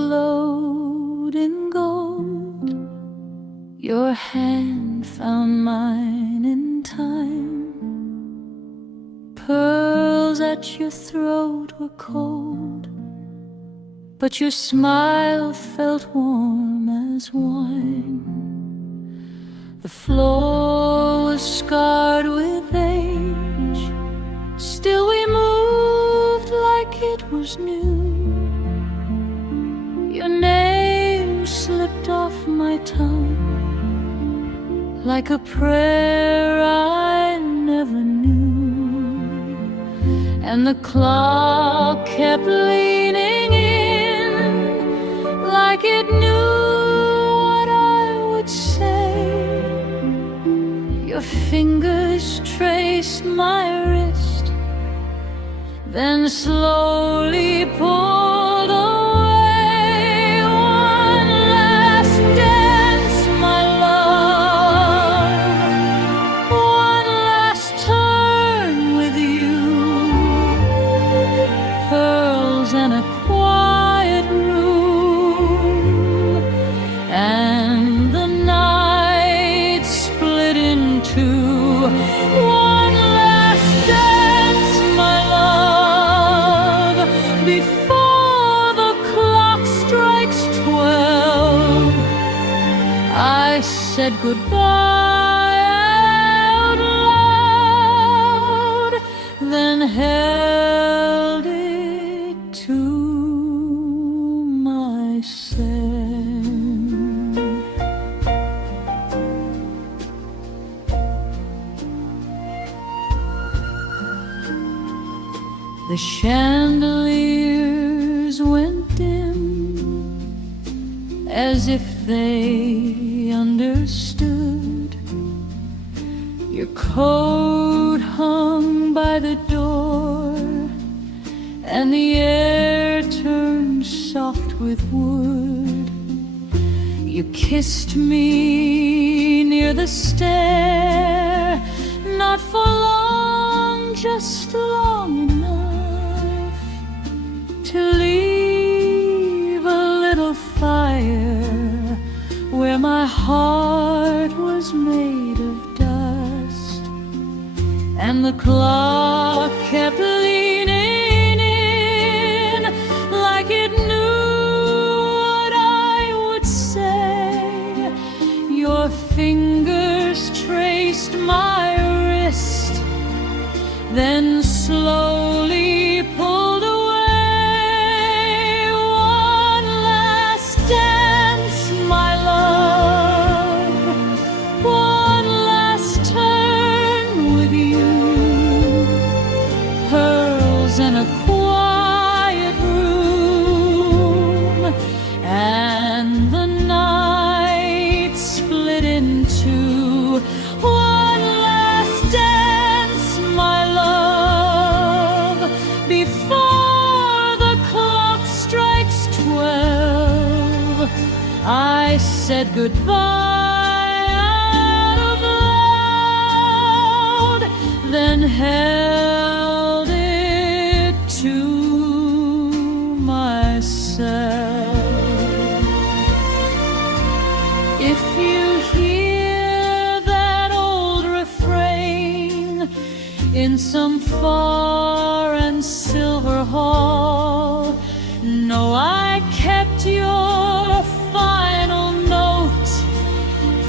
glowed in gold. Your hand found mine in time. Pearls at your throat were cold, but your smile felt warm as wine. The floor was scarred with age, still we moved like it was new. Your name slipped off my tongue like a prayer I never knew. And the clock kept leaning in like it knew what I would say. Your fingers traced my wrist, then slowly pulled away. One last dance, my love, one last turn with you. Pearls and a quiet room, and the night split in two. One last dance, my love, before the clock strikes 12. I said goodbye out loud, then held it to myself. The chandeliers went dim, as if they understood. Your coat hung by the door, and the air turned soft with wood. You kissed me near the stair, not for long, just long enough to leave a little fire where my heart was made of dust. And the clock kept leaning in like it knew what I would say. Your fingers traced my wrist, then slowly pulled away. One last dance, my love, one last turn with you. Pearls in a quiet room, and the night split in two. One last dance, my love, before the clock strikes 12. I said goodbye out loud, then held it to myself. If you hear that old refrain in some far and silver hall, know I kept your final note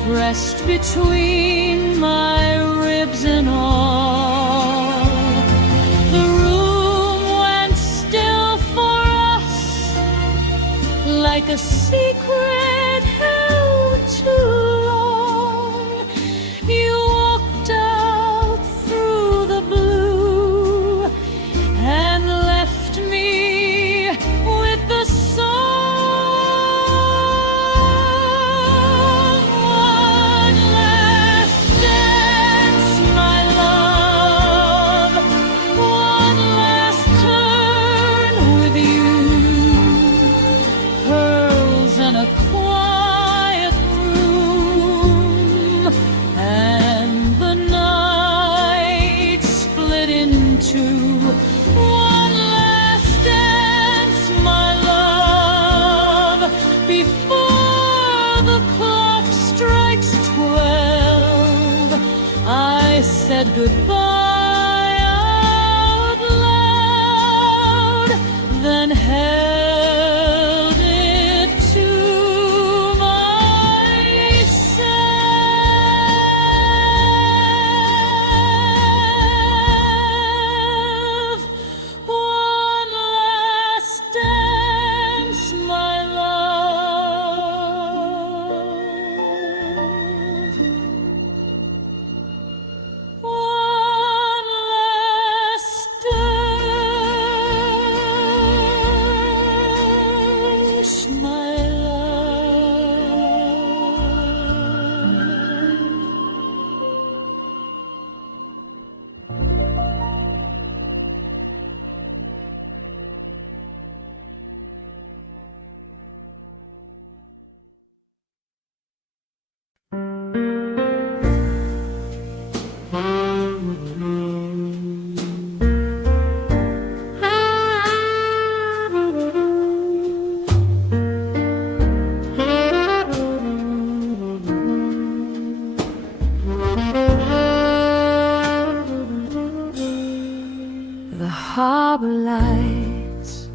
pressed between my ribs and all. The room went still for us, like a secret held too long. You walked out through the blue and left me with the song. One last dance, my love, one last turn with you. Pearls and a said goodbye out loud, then held it to myself. One last dance, my love. One last dance, my love. The harbor lights,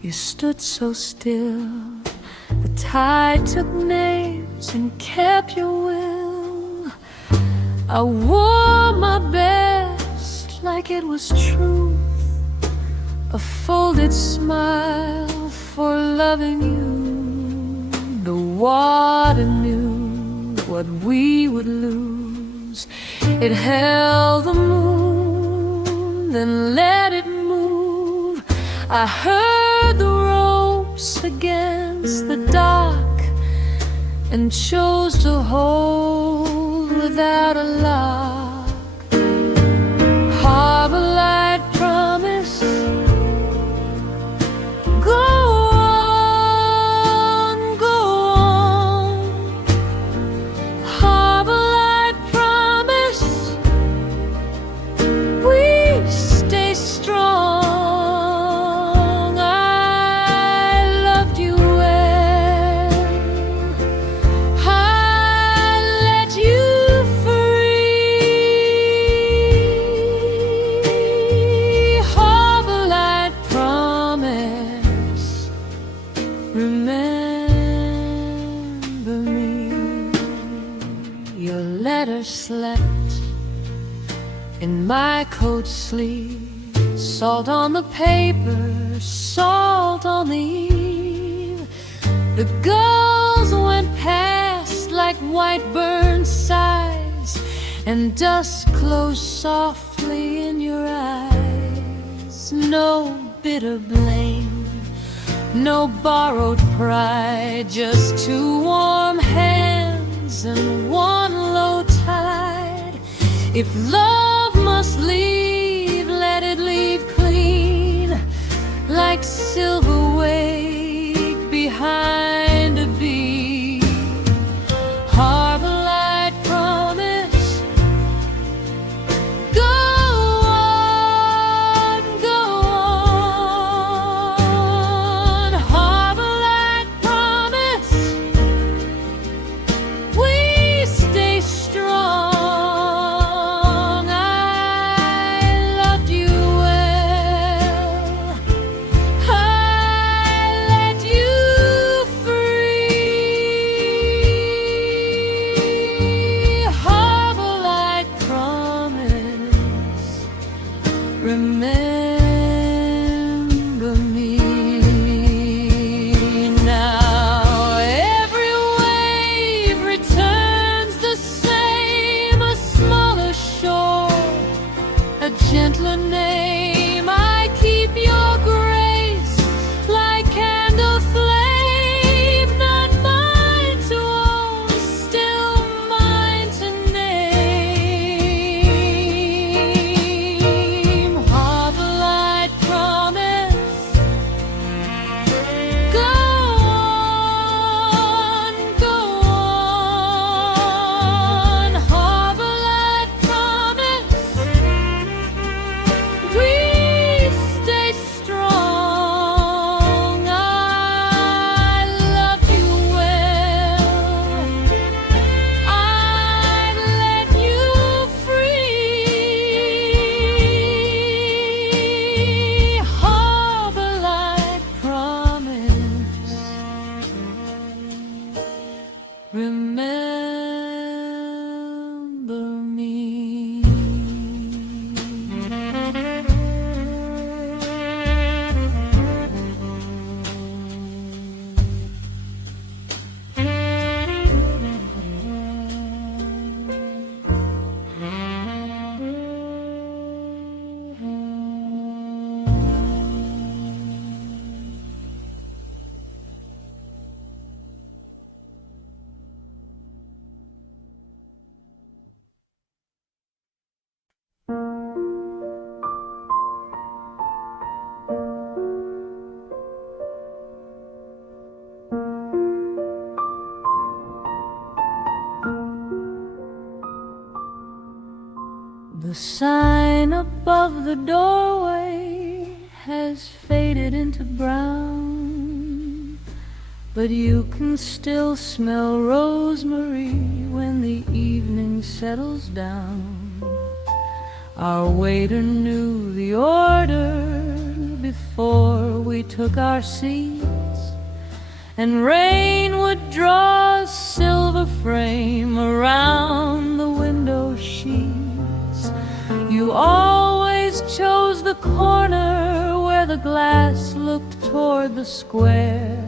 you stood so still. The tide took names and kept your will. I wore my best like it was truth, a folded smile for loving you. The water knew what we would lose. It held the moon, then let it move. I heard the ropes against the dock and chose to hold without a lock. Harbor light promise, go on, go on. Harbor light promise, we stay strong. I loved you well, I let you free. Harbor light promise, remember me. Your letter slept in my coat sleeve, salt on the paper, salt on the eve. The gulls went past like white burned sighs, and dust closed softly in your eyes. No bitter blame, no borrowed pride, just two warm hands and one low tide. If love must leave, let it leave clean, like silver wake behind a bee. Harbor light promise, go on, go on. Harbor light promise, we stay strong. I loved you well, I remember me. The sign above the doorway has faded into brown, but you can still smell rosemary when the evening settles down. Our waiter knew the order before we took our seats, and rain would draw a silver frame around the window sheets. You always chose the corner where the glass looked toward the square.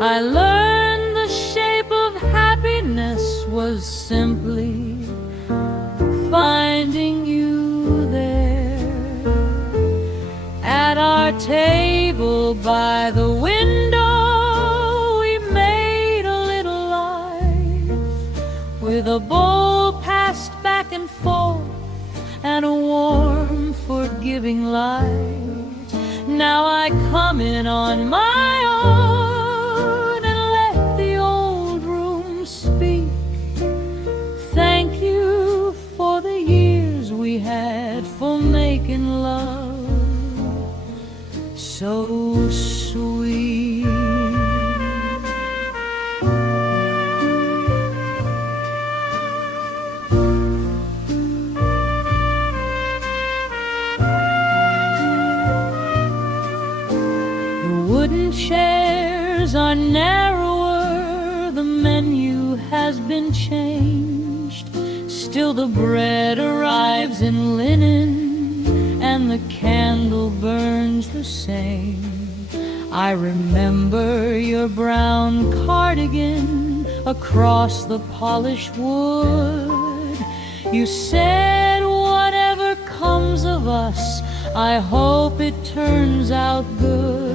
I learned the shape of happiness was simply finding you there. At our table by the window, we made a little life with a bowl passed back and forth and a warm, forgiving light. Now I come in on my own and let the old room speak. Thank you for the years we had for making love so sweet. Chairs are narrower, the menu has been changed. Still the bread arrives in linen and the candle burns the same. I remember your brown cardigan across the polished wood. You said, whatever comes of us, I hope it turns out good.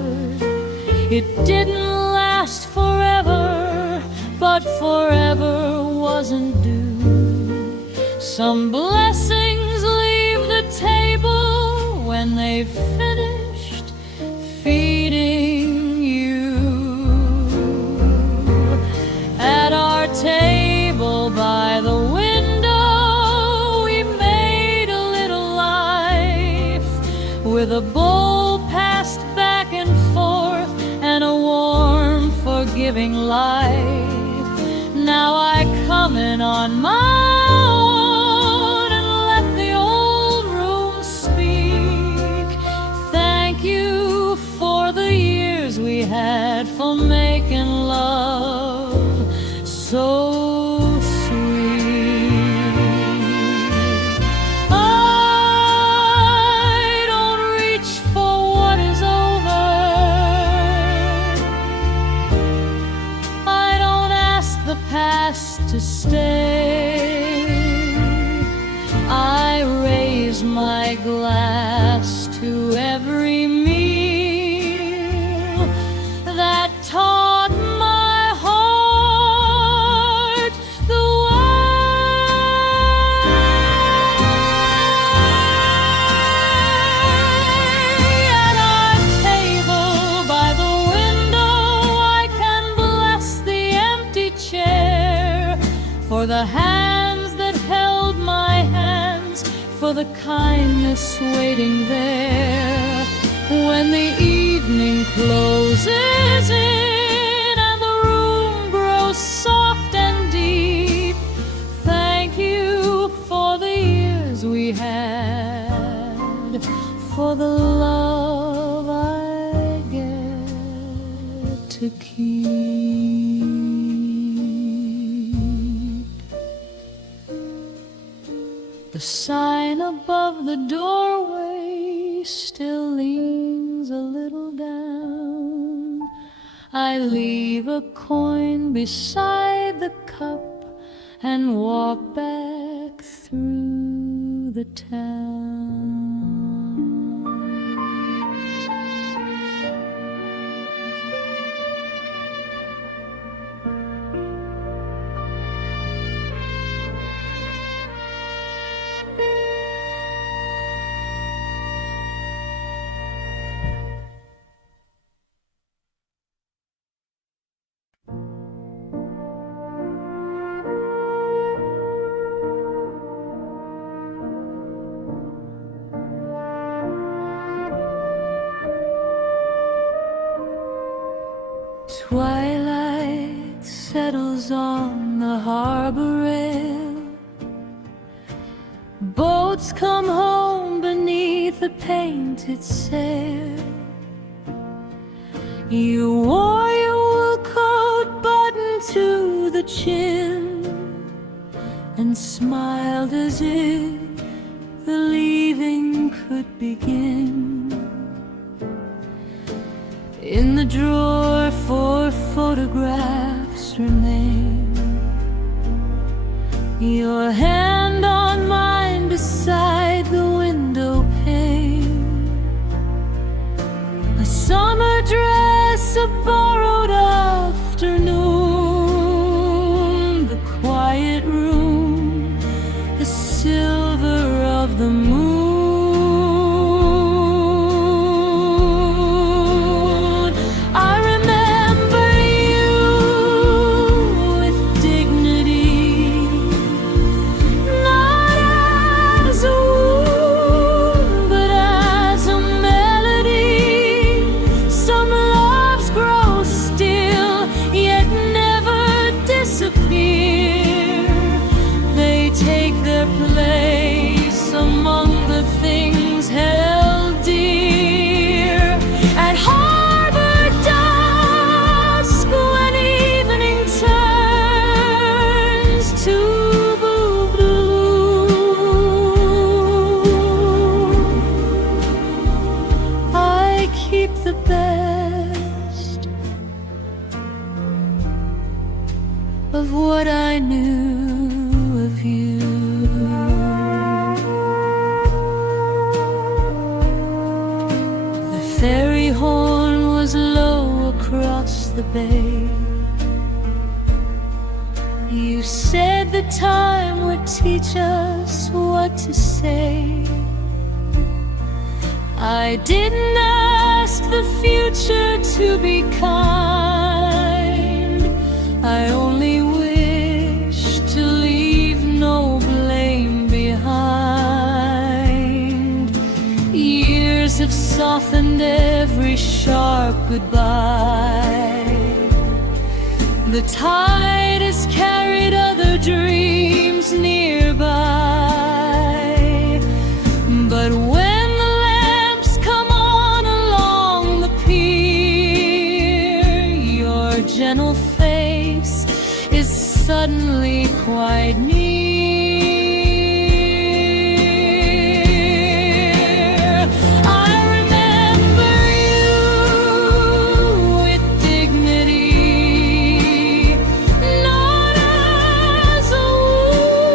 It didn't last forever, but forever wasn't due. Some blessings leave the table when they've finished feeding you. At our table by the window, we made a little life with a bowl passed back and forth and a warm, forgiving light. Now I come in on my own and let the old room speak. Thank you for the years we had for making love so to stay. I raise my glass to every meal that taught my heart the way. At our table by the window, I can bless the empty chair, for the hands that held my hands, for the kindness waiting there. When the evening closes in and the room grows soft and deep, thank you for the years we had, for the love I get to keep. sign above the doorway still leans a little down. I leave a coin beside the cup and walk back through the town. Twilight settles on the harbor rail. Boats come home beneath a painted sail. You wore your wool coat buttoned to the chin and smiled as if the leaving could begin. In the drawer 4 photographs remain. Your hand on mine beside the window pane. A summer dress, a borrowed afternoon. The quiet room, the silver of the moon. Of what I knew of you. The ferry horn was low across the bay. You said the time would teach us what to say. I didn't ask the future to be kind. I only wish to leave no blame behind. Years have softened every sharp goodbye. The tide has carried other dreams nearby. But when the lamps come on along the pier, your gentle face is suddenly quite near. I remember you with dignity, not as a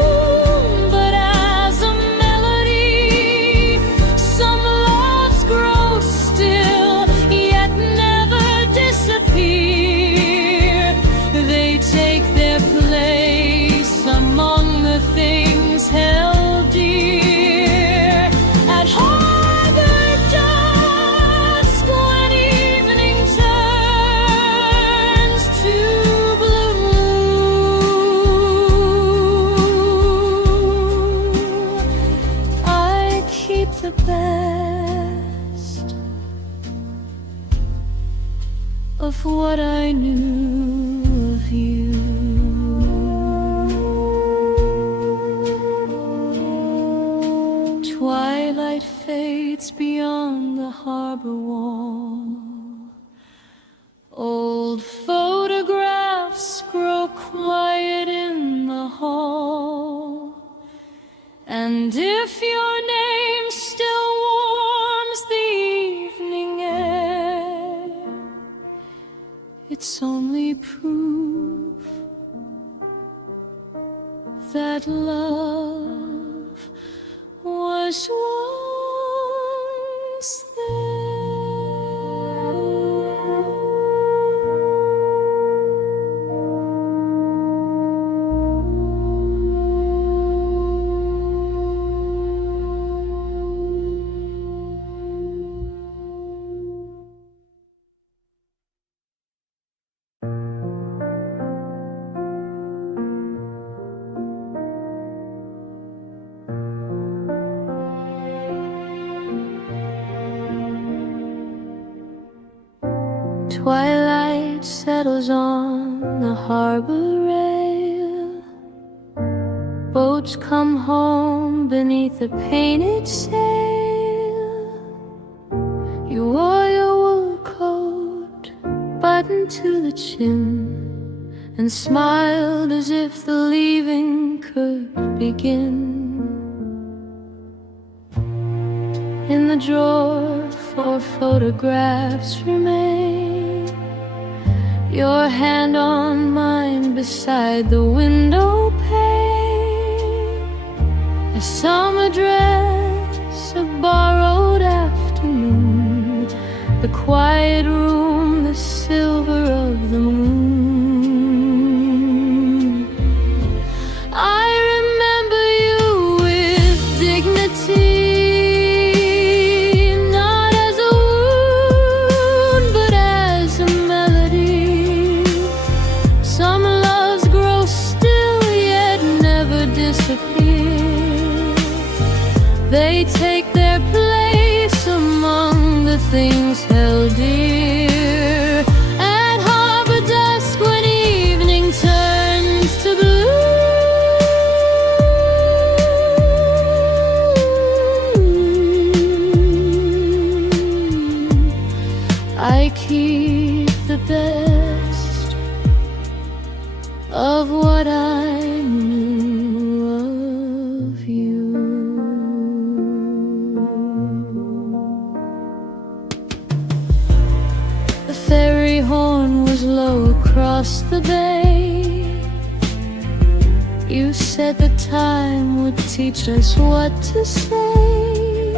wound, but as a melody. Some loves grow still, yet never disappear. They take their place among the things held dear. At harbor dusk, when evening turns to blue, I keep the best of what I knew of you. Twilight fades beyond the harbor wall. Old photographs grow quiet in the hall, and And if your name still warms the evening air, it's only proof that love was once there. Twilight settles on the harbor rail. Boats come home beneath a painted sail. You wore your wool coat buttoned to the chin and smiled as if the leaving could begin. In the drawer 4 photographs remain, your hand on mine beside the window pane. A summer dress, a borrowed afternoon, the quiet room, the silver of the moon. I remember you with dignity, not as a wound, but as a melody. Some loves grow still yet never disappear. They take their place among the things held dear. At harbor dusk when evening turns to blue, I keep the best of what I knew of you. The ferry horn was low across the bay. You said the time would teach us what to say.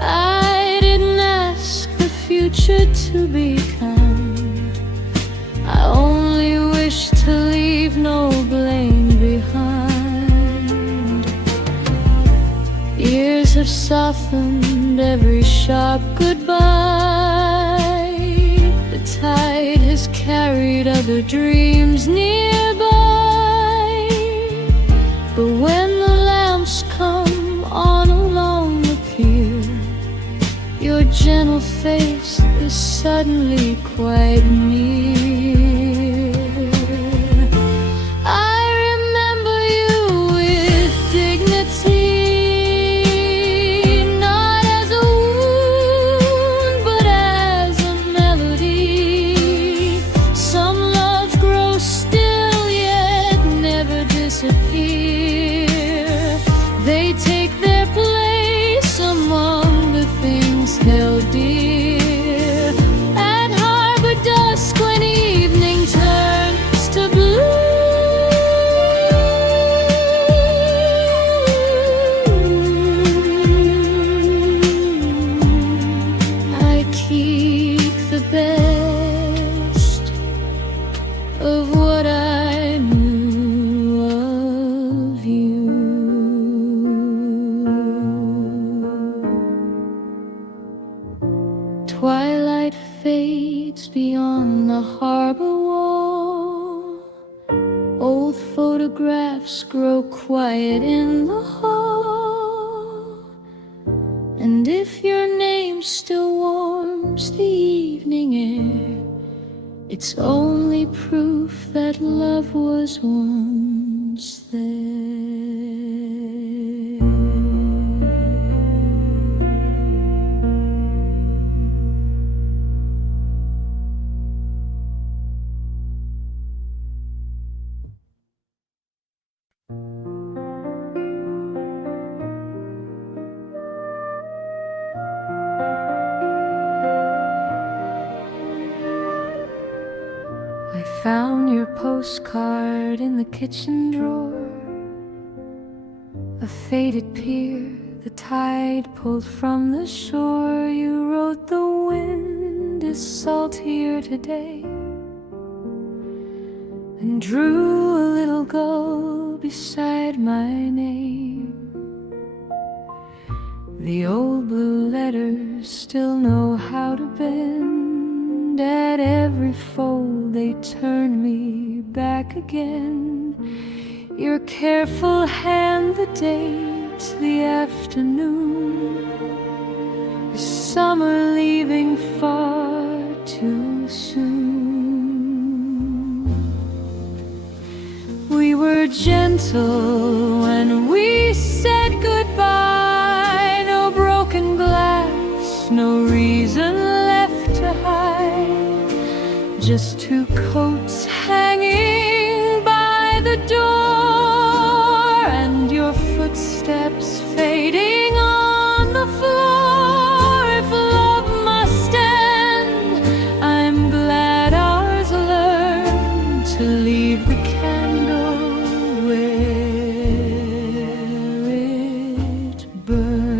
I didn't ask the future to be kind. I only wish to leave no blame behind. Years have softened every sharp goodbye. The tide has carried other dreams nearby. But when the lamps come on along the pier, your gentle face is suddenly quite near. I remember you with dignity, not as a wound, but as a melody. Some loves grow still yet never disappear. They take their place among the things held dear. At harbor dusk when evening turns to blue, I keep the best of what I knew of you. Twilight fades beyond the harbor wall. Old photographs grow quiet in the hall. And if your name still warms the evening air, it's only proof that love was once there. found your postcard in the kitchen drawer, a faded pier, the tide pulled from the shore. You wrote, the wind is saltier today, and drew a little gull beside my name. The old blue letters still know how to bend. At every fold they turn me back again. Your careful hand, the date, the afternoon, the summer leaving far too soon. We were gentle when we said goodbye. No broken glass, no reason left to hide. Just two coats hanging by the door, and your footsteps fading on the floor. If love must end, I'm glad ours learned to leave the candle where it burned.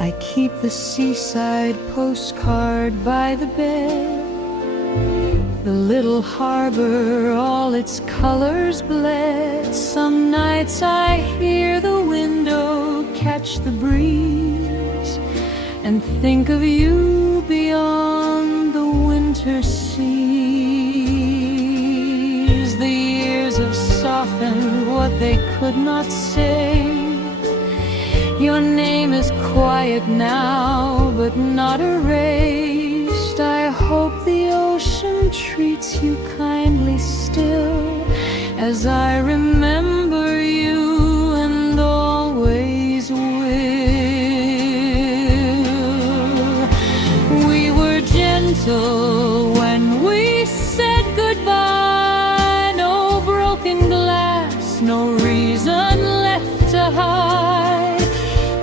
I keep the seaside postcard by the bed, the little harbor, all its colors bled. Some nights I hear the window catch the breeze and think of you beyond the winter seas. The years have softened what they could not say. Your name is quiet now, but not erased. I hope the ocean treats you kindly still, as I remember you and always will. We were gentle when we said goodbye. No broken glass, no reason left to hide.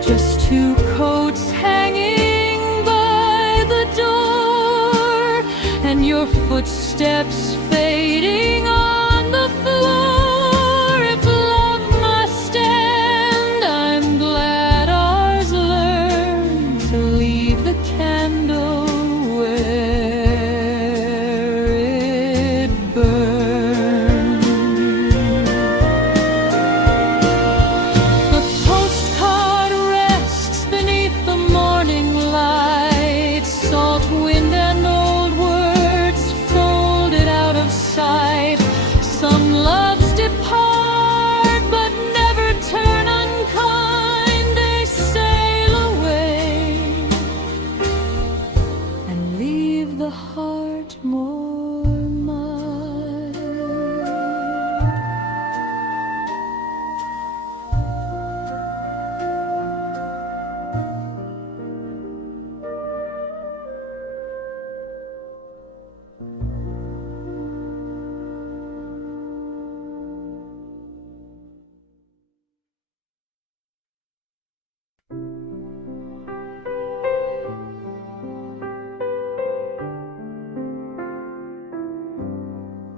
Just two coats hanging by the door, and your footsteps fading on the floor. If love must end, I'm glad ours learned to leave the candle where it burned. The postcard rests beneath the morning light. Salt wind and old words folded out of sight. Some loves depart but never turn unkind. They sail away and leave the heart more mild.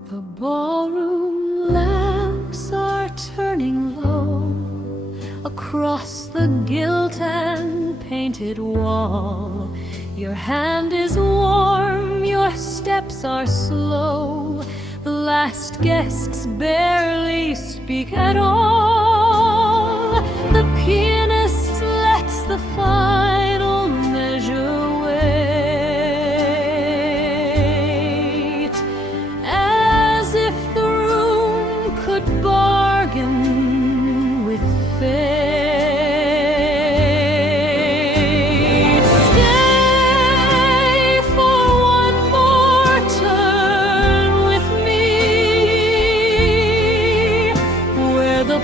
The ballroom lamps are turning low across the gilt and painted wall. Your hand is warm, your steps are slow. The last guests barely speak at all. The pianist lets the final measure wait, as if the room could bargain with fate. Stay for one more turn with me, where the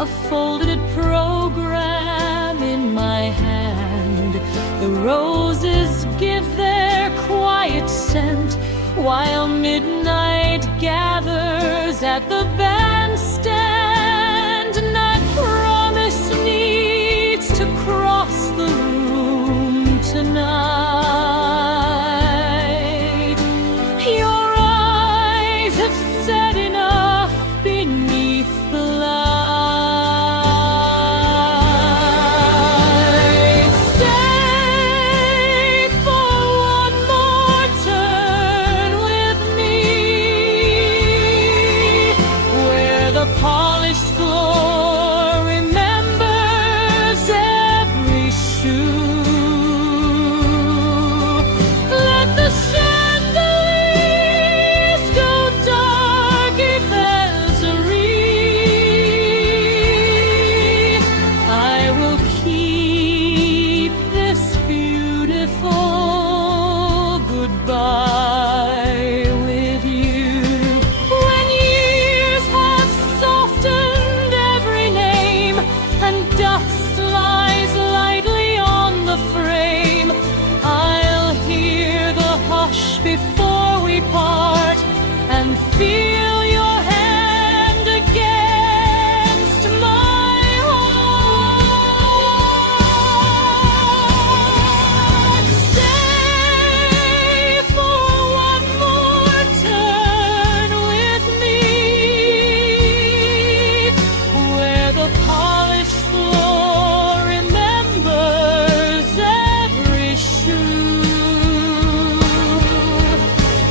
a folded program in my hand. The roses give their quiet scent while midnight gathers at the bandstand. And that promise needs to cross the room tonight. Your eyes have said enough beneath the light. Stay for one more turn with me, where the polished floor remembers every shoe. Let the chandeliers go dark eventually. I will keep this beautiful goodbye with you. When years have softened every name and dust lies lightly on the frame, I'll hear the hush before we part and feel your hand against my heart. Stay for one more turn with me, where the polished floor remembers every shoe.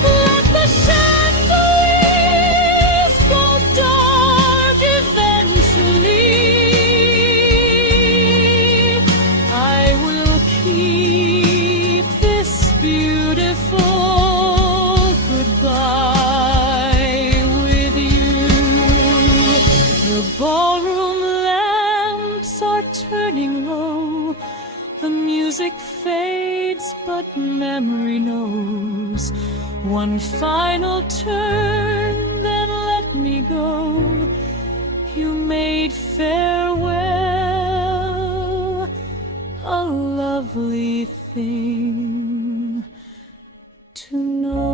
Let the chandeliers go dark eventually. I will keep this beautiful goodbye with you. The ballroom lamps are turning low. The music fades, but memory knows. One final turn, then let me go. You made farewell a lovely thing to know.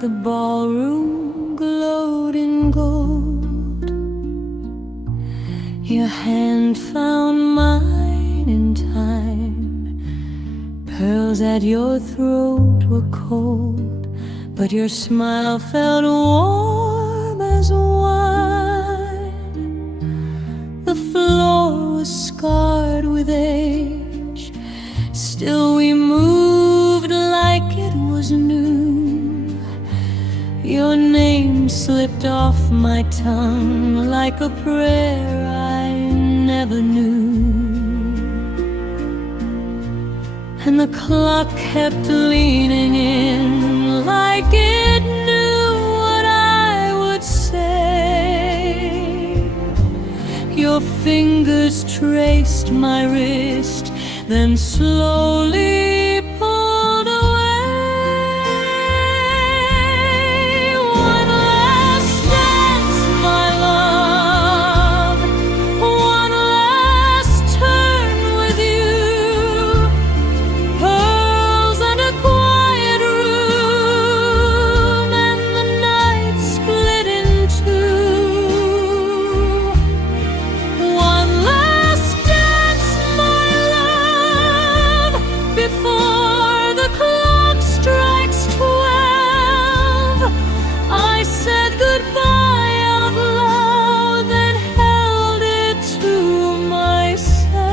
The ballroom glowed in gold. Your hand found mine in time. Pearls at your throat were cold, but your smile felt warm as wine. The floor was scarred with age, still we moved like it was new. Your name slipped off my tongue like a prayer I never knew. And the clock kept leaning in like it knew what I would say. Your fingers traced my wrist, then slowly pulled away. One last dance, my love, one last turn with you. Pearls and a quiet room, and the night split in two. One last dance, my love, before the clock strikes 12. I said goodbye out loud, then held it to myself.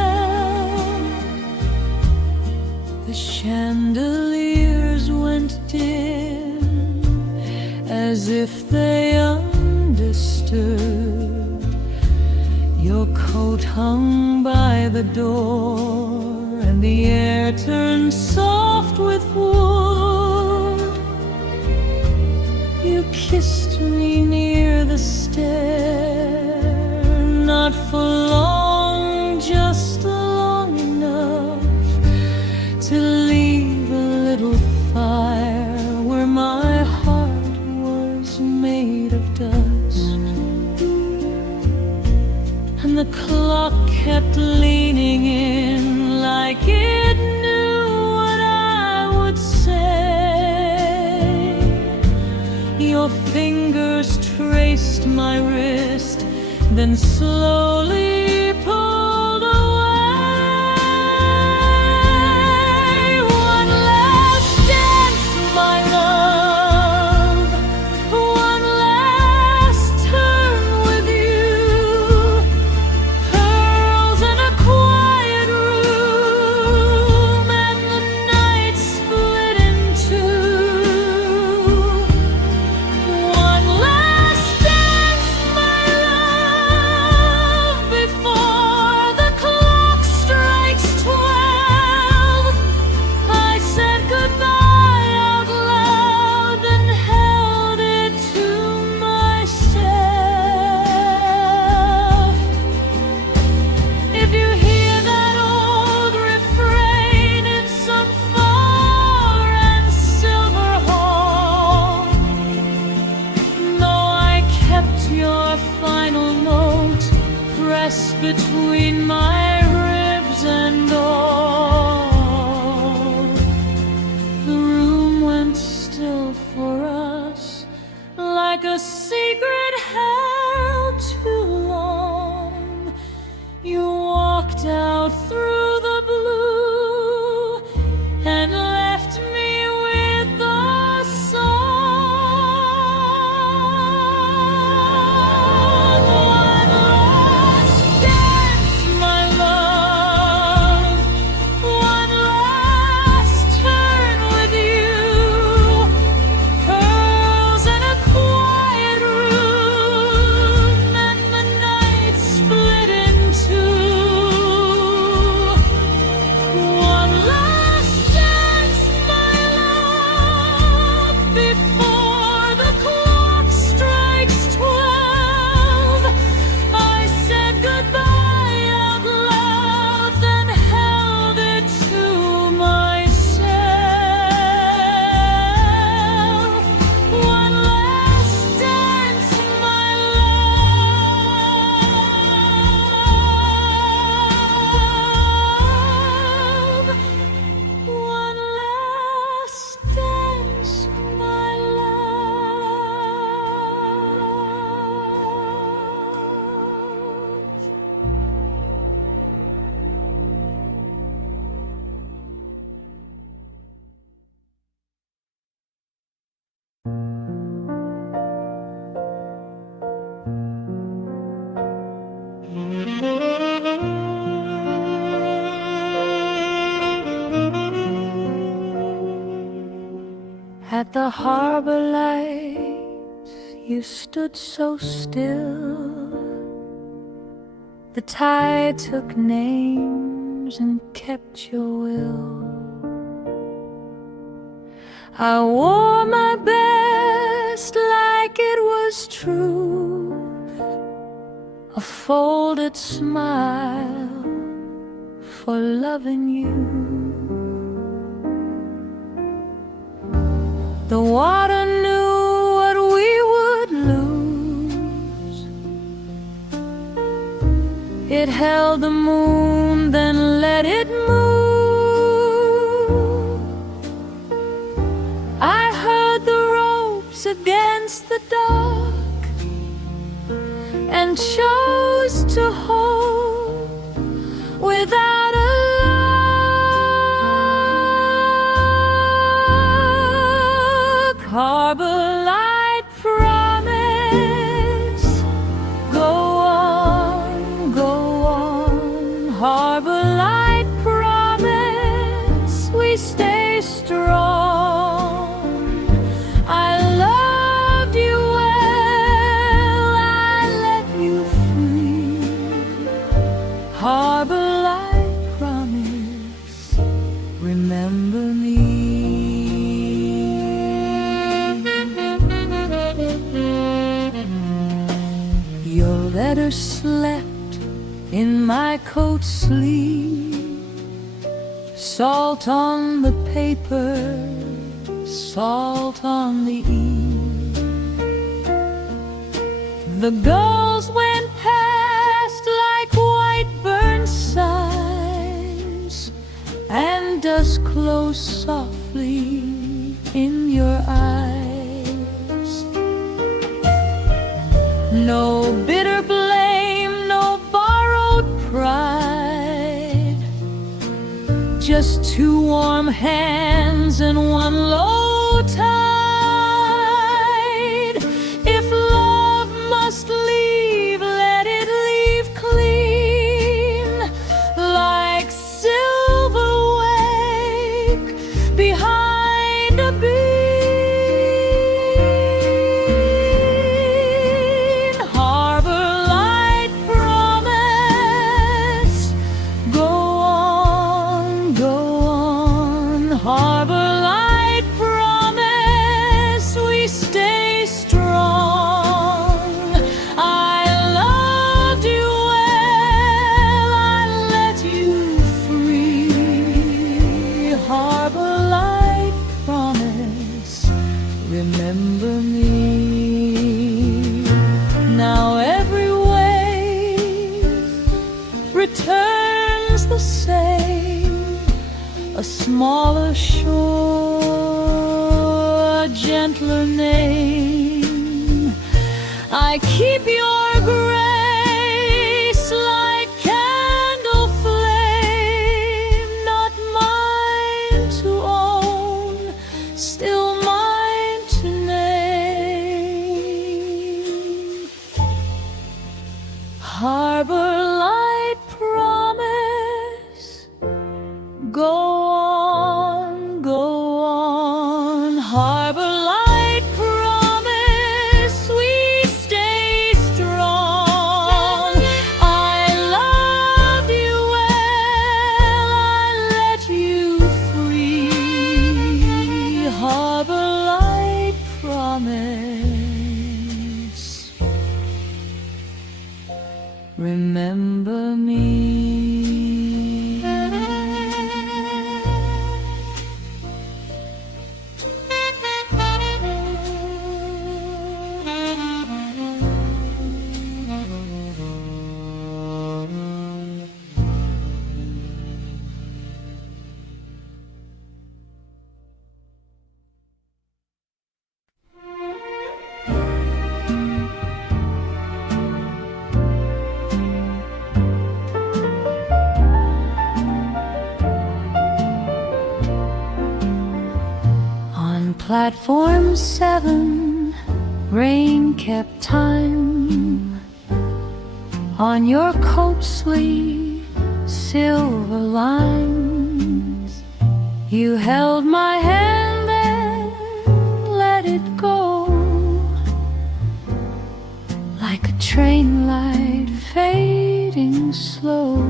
The chandeliers went dim, as if they understood. Your coat hung by the door, and the air turned soft wood. You kissed me near the stair, not for long, just long enough to leave a little fire where my heart was made of dust. And the clock kept leaning in like it knew what I would say. Your fingers traced my wrist, then slowly pulled away. One last dance, my love, one last turn with you. Pearls in a quiet room, and the night split in two. One last dance, my love, before the clock strikes 12. I said goodbye out loud and held it to myself. If you hear that old refrain in some far and silver hall, know I kept your final note pressed between my ribs and all. The room went still for us, like a secret held too long. You walked out through the blue and left me with the song. One last dance, my love, one last turn with you. Pearls in a quiet room, and the night split in two. One last dance, my love, before the clock strikes 12. I said goodbye out loud, then held it to myself. One last dance, my love. One last dance, my love. At the harbor lights, you stood so still. The tide took names and kept your will. I wore my best like it was truth, a folded smile for loving you. The water knew what we would lose. It held the moon, then let it move. I heard the ropes against the dock and chose to hold without a look. Harbor light promise, go on, go on. Harbor light promise, we stay strong. I loved you well, I let you free. Harbor light promise, remember me. my coat sleeve, salt on the paper, salt on the eve. The gulls went past like white burnt signs, and dusk closed softly in your eyes. No bitter blame, no borrowed pride, just two warm hands and one low tide. If love must leave, let it leave clean, like silver wake behind a beam. Harbor light promise, go on, go on. Harbor light promise, we stay strong. I loved you well, I let you free. Harbor light promise, remember me. Now every wave returns the same, a smaller shore, a gentler name. I keep your grace like candle flame, not mine to own, still mine to name. Harbor light promise, go on, go on. Harbor light promise, we stay strong. I loved you well, I let you free. Harbor light promise, remember me. On platform 7, rain kept time. On your coat sleeve, silver lines. You held my hand and let it go, like a train light fading slow.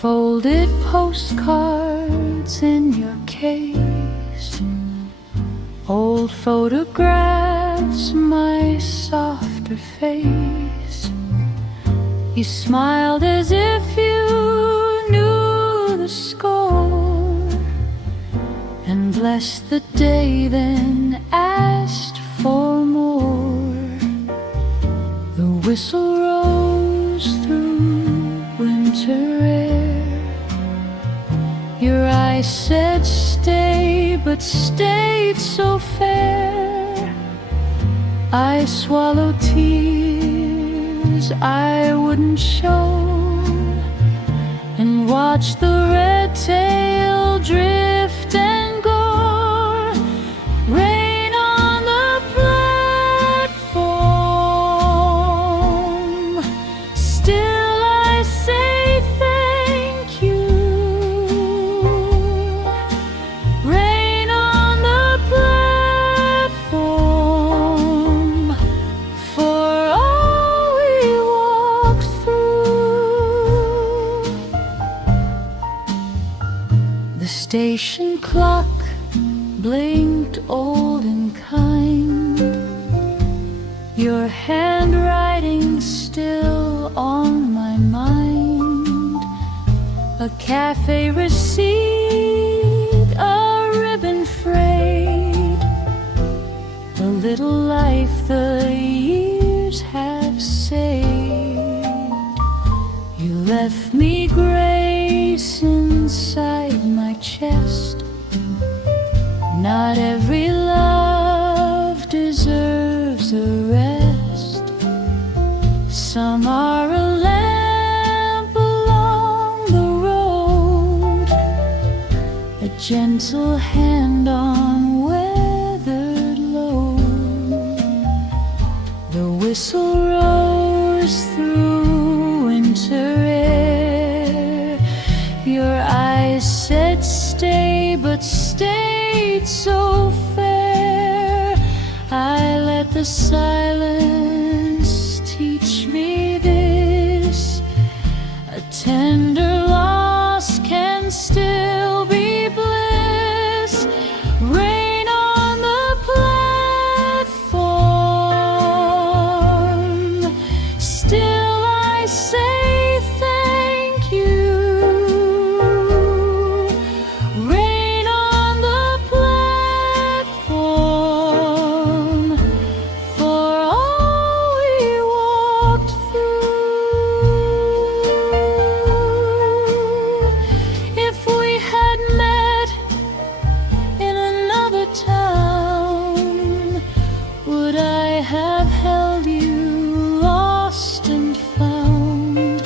Folded postcards in your case, old photographs, my softer face. You smiled as if you knew the score, and blessed the day, then asked for more. The whistle rose through winter air. Your eyes said stay, but stayed so fair. I swallowed tears I wouldn't show, and watched the red tail drift and go. Rain on the platform, still I say thank you. Rain on the platform, for all we walked through. The station clock blinked old and kind. Your handwriting still on my mind. A cafe receipt, a ribbon frayed, a little life the years have saved. You left me grace inside my chest. Not every love deserves a rest. Some are a lamp along the road, a gentle hand on weathered load. The whistle rose through winter air. Your eyes said stay, but stayed so fair. I let the silence teach me this: a tender loss can still be bliss. Rain on the platform, still I say thank you. Rain on the platform, for all we walked through. If we had met in another town, would I have held you lost and found?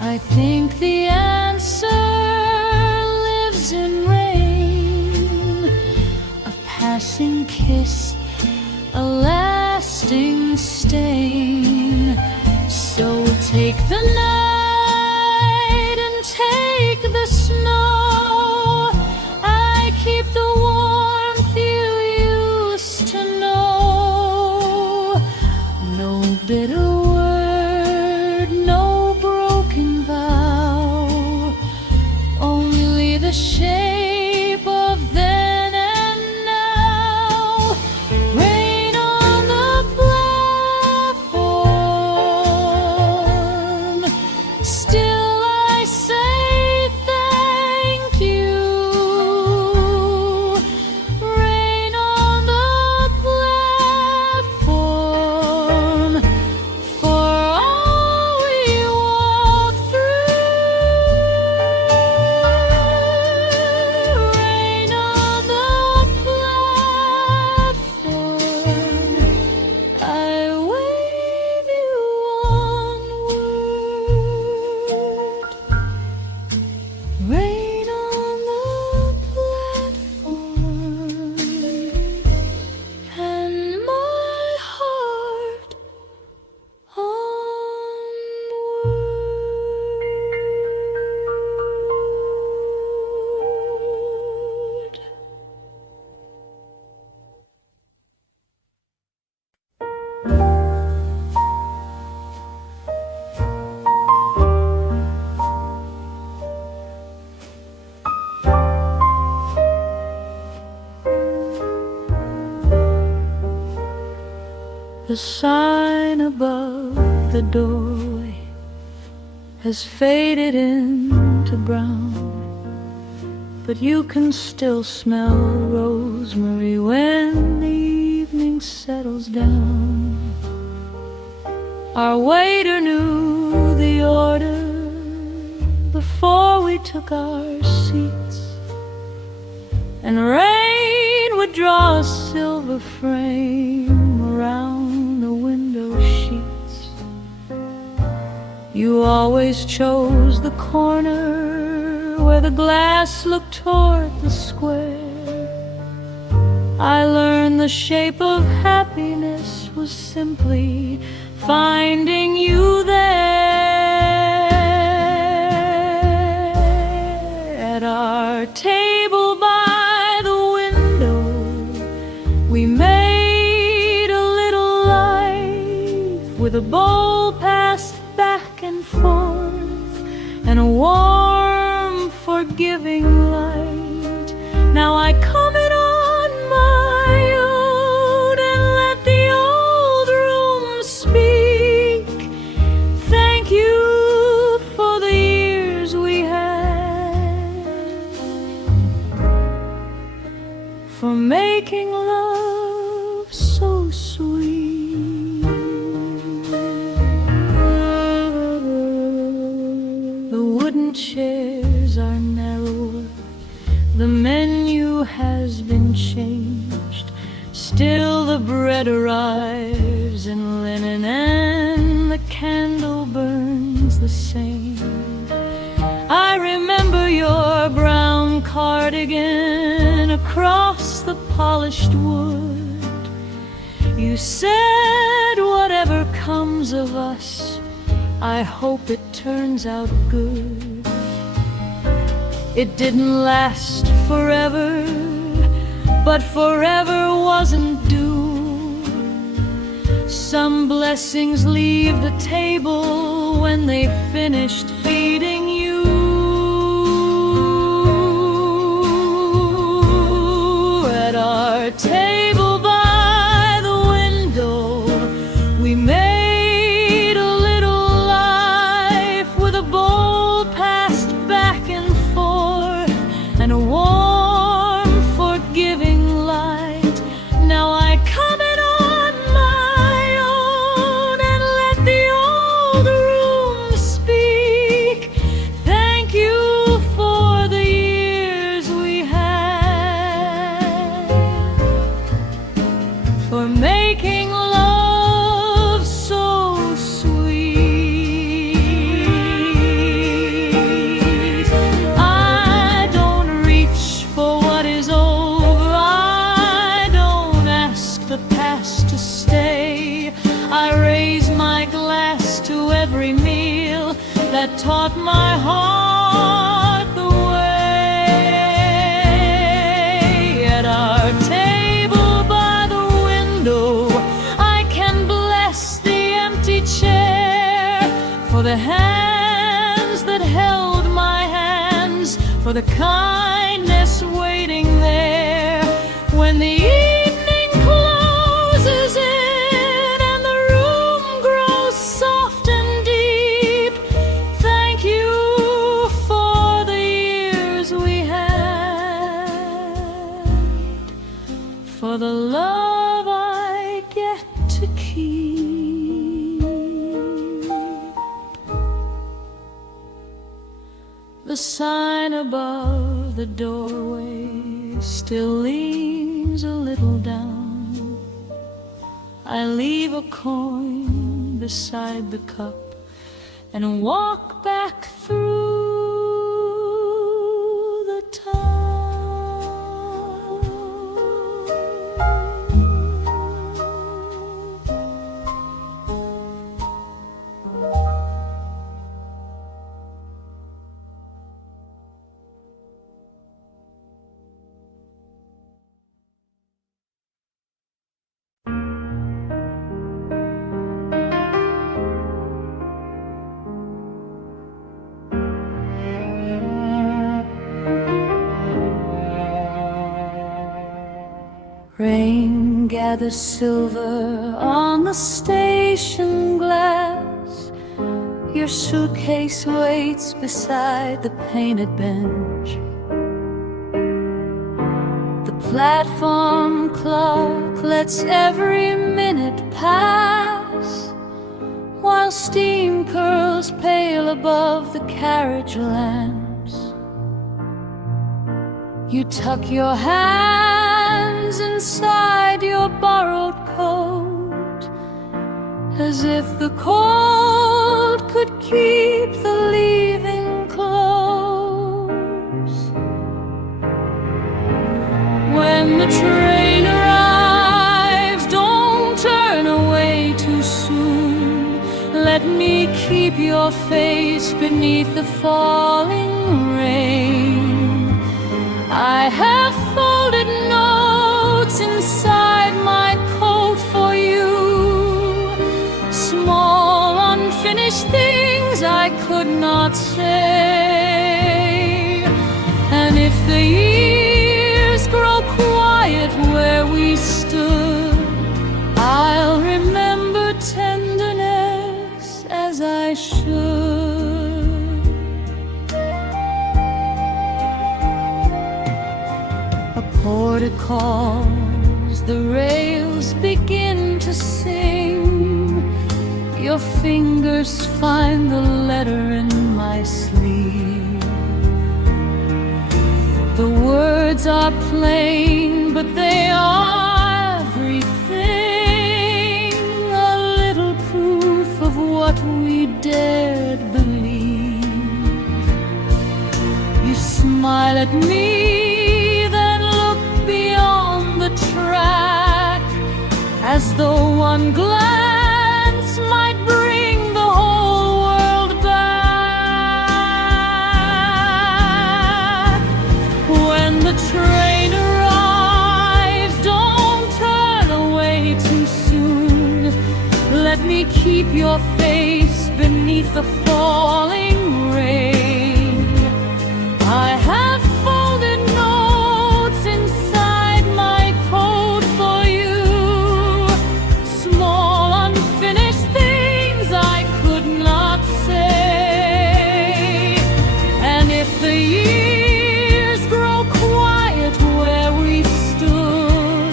I think the answer lives in rain, a passing kiss, a lasting stain. So take the night and take the snow. I keep the warmth you used to know. No bitter word, no broken vow, only the shape of then and now. Rain on the platform, still I say thank you. Rain on the platform, for all we walked through. Rain on the platform, I wave you onward. Rain on the platform, and my heart onward. The sign above the doorway has faded into brown, but you can still smell rosemary when the evening settles down. Our waiter knew the order before we took our seats, and rain would draw a silver frame around the window sheets. You always chose the corner where the glass looked toward the square. I learned the shape of happiness was simply finding you there. At our table by the window, we made a little life with a bowl passed back and forth and a warm, forgiving light. Now I come it on my own and let the old for making love so sweet. The wooden chairs are narrower, the menu has been changed, still the bread arrives in linen and the candle burns the same. I remember your brown cardigan across the polished wood. You said, whatever comes of us, I hope it turns out good. It didn't last forever, but forever wasn't due. Some blessings leave the table when they finished feeding you. At our table by the window, we made a little life with a bowl passed back and forth and a warm, forgiving light. Now I come in on my own and let the old room speak. Thank you for the years we had, for making love so sweet. I don't reach for what is over, I don't ask the past to stay. I raise my glass to every meal that taught my heart the way. At our table by the window, I can bless the empty chair, for the hands that held my hands, for the kindness waiting there when the evening closes in and the room grows soft and deep. Thank you for the years we had, for the love I get to keep. The sign above the doorway still leans a little down. I leave a coin beside the cup and walk back through the town. Rain gathers silver on the station glass. Your suitcase waits beside the painted bench. The platform clock lets every minute pass, while steam curls pale above the carriage lamps. You tuck your hands inside your borrowed coat, as if the cold could keep the leaving close. When the train arrives, don't turn away too soon. Let me keep your face beneath the falling rain. I have folded notes inside my coat for you, small unfinished things I could not say. And if the years grow quiet where we stood, I'll remember tenderness as I should. porter calls, the rails begin to sing. Your fingers find the letter in my sleeve. The words are plain, but they are everything. A little proof of what we dared believe. You smile at me, then look beyond the track, as though one glance might bring the whole world back. When the train arrives, don't turn away too soon. Let me keep your face beneath the falling rain. I have folded notes inside my coat for you, small unfinished things I could not say. And if the years grow quiet where we stood,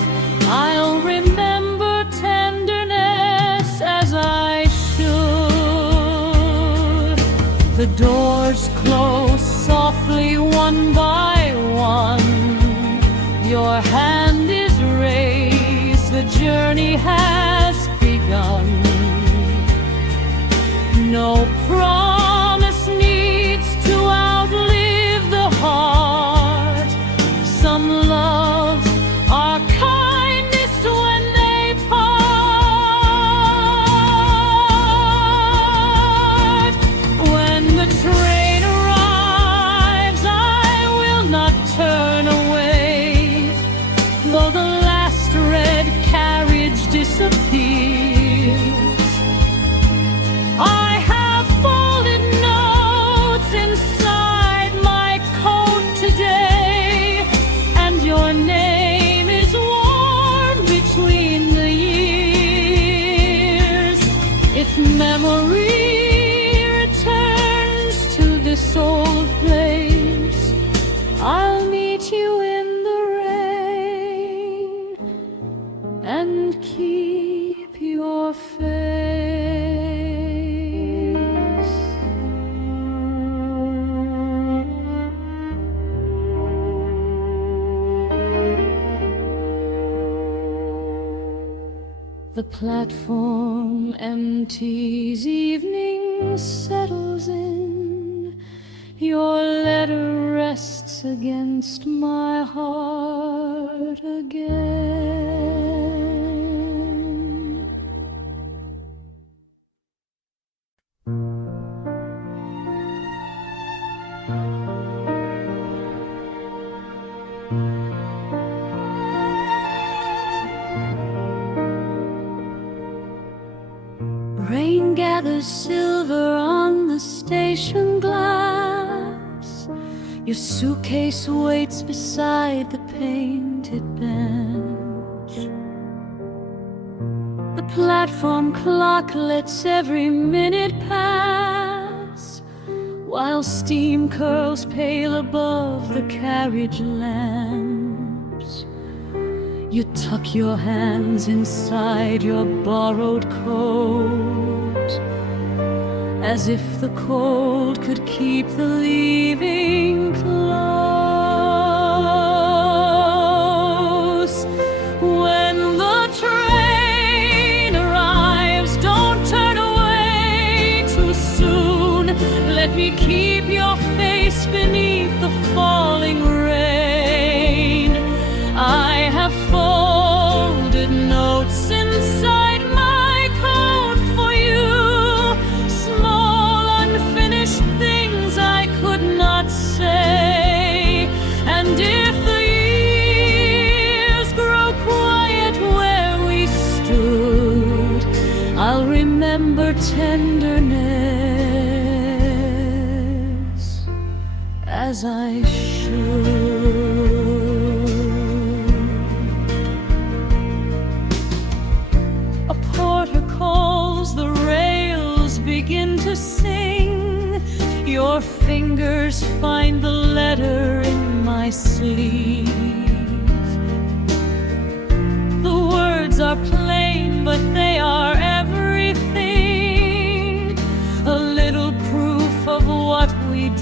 I'll remember tenderness as I should. The doors close softly one by one. Your hand is raised, the journey has begun. No promise needs to outlive the heart. Some loves are kindest when they part. When the train arrives, I will not turn away, though the last red carriage disappears. I have folded notes inside my coat today, and your name is worn between the years. If memory returns to this old place, I'll meet you in the rain and keep your face. The platform empties, evening settles in. Your letter rests against my heart again. Rain gathers silver on the station glass. Your suitcase waits beside the painted bench. The platform clock lets every minute pass, while steam curls pale above the carriage lamps. You tuck your hands inside your borrowed coat, as if the cold could keep the leaving close. When the train arrives, don't turn away too soon. Let me keep your face beneath the falling rain. I have folded notes inside my coat for you, small unfinished things I could not say. And if the years grow quiet where we stood, I'll remember tenderness as I should. The rails begin to sing. Your fingers find the letter in my sleeve.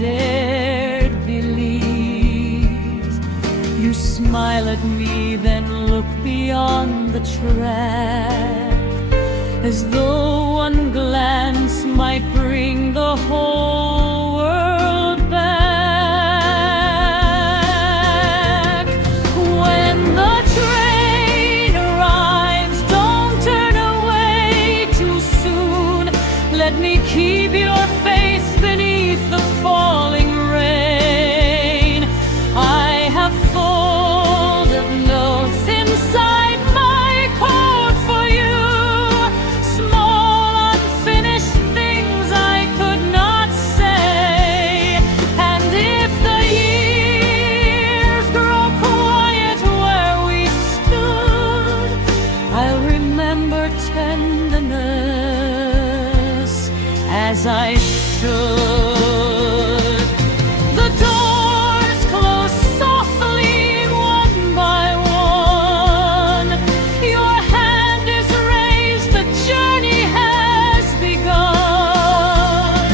dared believe. You smile at me, then look beyond the track, as though one glance might bring the whole world back. When the train arrives, don't turn away too soon. Let me keep your face beneath the falling rain. I have folded notes inside my coat for you, small unfinished things I could not say. And if the years grow quiet where we stood, I'll remember tenderness as I should. The doors close softly one by one. Your hand is raised, the journey has begun.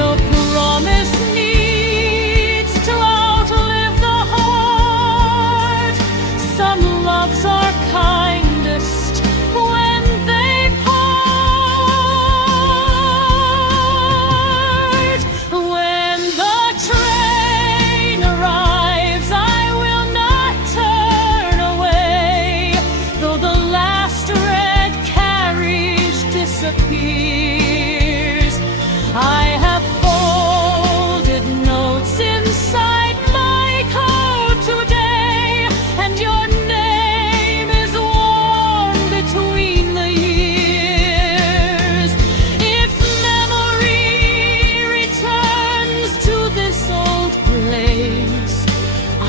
No promise needs to outlive the heart. Some loves are kindest when they part. When the train arrives, I will not turn away, though the last red carriage disappears. I have folded notes inside my coat today, and your name is worn between the years. If memory returns to this old place,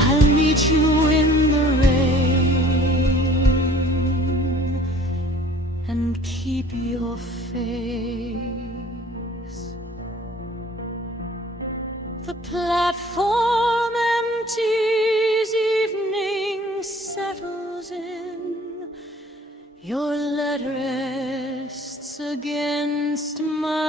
I'll meet you in the rain and keep your face. The platform empties, evening settles in. Your letter rests against my